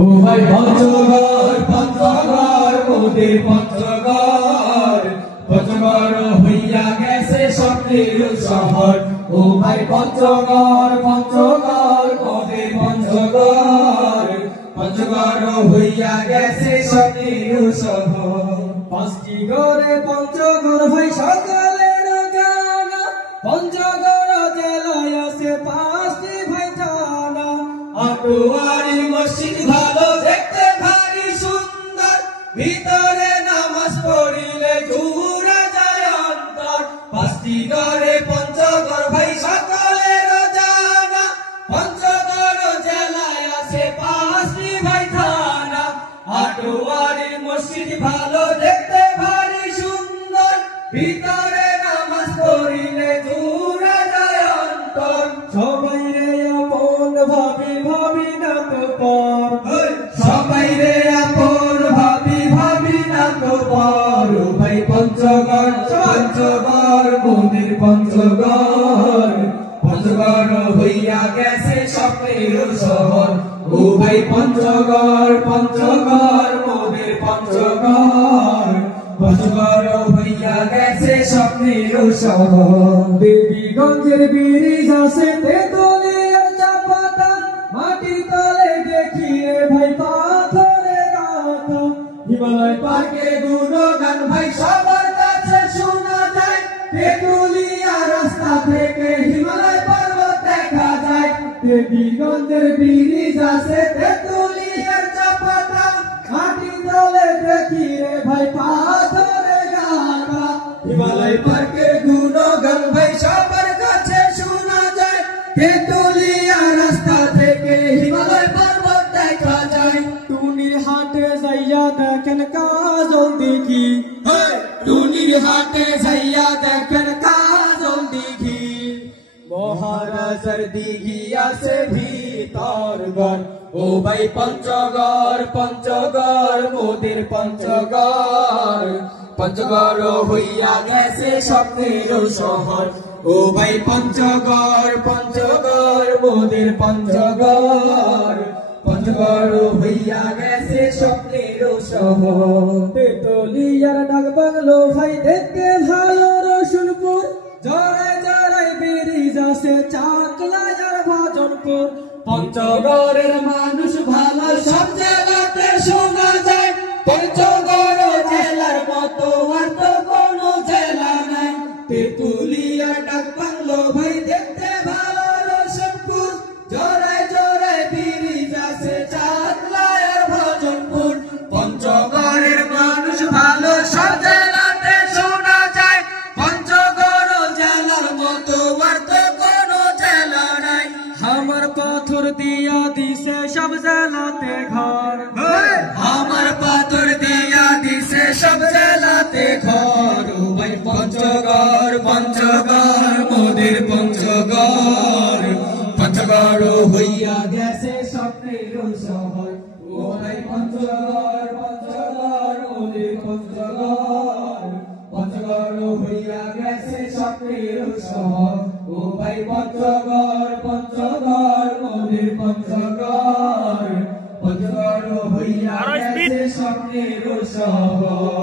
ও ভাই পঞ্চগড় পঞ্চগড় মোদের পঞ্চগড়, পঞ্চগড় হইয়া গেছে স্বপ্নের শহর। ও ভাই পঞ্চগড় পঞ্চগড় মোদের পঞ্চগড়, পঞ্চগড় হইয়া গেছে স্বপ্নের শহর। পাঁচটি গড়ে পঞ্চগড় ভাই সকলের জানা, পঞ্চগড় জেলায় আছে পাঁচটি ভাই থানা। আটোয়ারি মসজিদ ভালো দেখতে ভারী সুন্দর, ভিতরে নামাজ পড়িলে জুড়ে যায় অন্তর। পাঁচটি গড়ে পঞ্চগড় ভাই সকলের জানা, পঞ্চগড় জেলায় আছে পাঁচটি ভাই থানা। আটোয়ারি মসজিদ ভালো দেখতে ভারী সুন্দর, ভিতরে নামাজ পড়িলে জুড়ে যায় অন্তর। সবাই রে আপন ভাবি ভাবি না তো পর, সবাই রে আপন ভাবি ভাবি না তো পর। ও ভাই পঞ্চগড় পঞ্চগড় মোদের পঞ্চগড়, পঞ্চগড় হইয়া গেছে স্বপ্নের শহর। ও ভাই পঞ্চগড় পঞ্চগড় মোদের পঞ্চগড়, পঞ্চগড় হইয়া গেছে স্বপ্নের শহর। দেবীগঞ্জের ব্রিজ আছে তেতুলিয়ার চাপাতা, মাটির তলে দেখি রে ভাই পাথরের গাথা। হিমালয় পার্কে গুণগান ভাই সবার কাছে শোনা যায়, তেতুলিয়া রাস্তা থেকে হিমালয় পর্বত দেখা যায়। দেবীগঞ্জের ব্রিজ আছে তেতুলিয়ার চাপাতা, মাটির তলে দেখি রে ভাই পাথরের গাথা। হিমালয় পার্কের গুণগান ভাই সবার কাছে শোনা যায়, তেতুলিয়া রাস্তা থেকে হিমালয় পর্বত দেখা যায়। টুনির হাটে যাইয়া দেখেন কাজল দিঘি, টুনির হাটে যাইয়া দেখেন কাজল দিঘি। মহারাজার দিঘি আছে ভিতরগড়। ও ভাই পঞ্চগড় পঞ্চগড় মোদের পঞ্চগড়, পঞ্চগড় হইয়া গেছে স্বপ্নের শহর। ও ভাই পঞ্চগড় পঞ্চগড় মোদের পঞ্চগড়, পঞ্চগড় হইয়া গেছে স্বপ্নের শহর। তেতুলিয়ার ডাক বাংলো ভাই দেখতে ভালো রসুলপুর, জড়াই জড়াই ব্রিজ আছে চাকলায়ার ভজনপুর। পঞ্চগড়ের মানুষ ভালো সব জেলাতে শোনা যায়, পঞ্চগড় জেলার মতো আর তো কোনো জেলা নাই। তেতুলিয়ার ডাক বাংলো ভাই দেখতে ভালো রসুলপুর, জড়াই জড়াই ব্রিজ আছে চাকলায়ার ভজনপুর। পঞ্চগড়ের মানুষ ভালো সব জেলাতে শোনা যায়, পঞ্চগড় জেলার মতো আর তো কোনো জেলা নাই। আমার পাথর দিয়া দিছে সব জেলাতে ঘর, আমার পাথর দিয়া দিছে সব জেলাতে ঘর। ও ভাই পঞ্চগড় পঞ্চগড় মোদের পঞ্চগড়, পঞ্চগড় হইয়া গেছে স্বপ্নের শহর। ও ভাই পঞ্চগড় পঞ্চগড় মোদের পঞ্চগড়, পঞ্চগড় হইয়া গেছে স্বপ্নের শহর। ও ভাই পঞ্চগড় পঞ্চগড় মোদের পঞ্চগড়, পঞ্চগড় হইয়া গেছে স্বপ্নের শহর।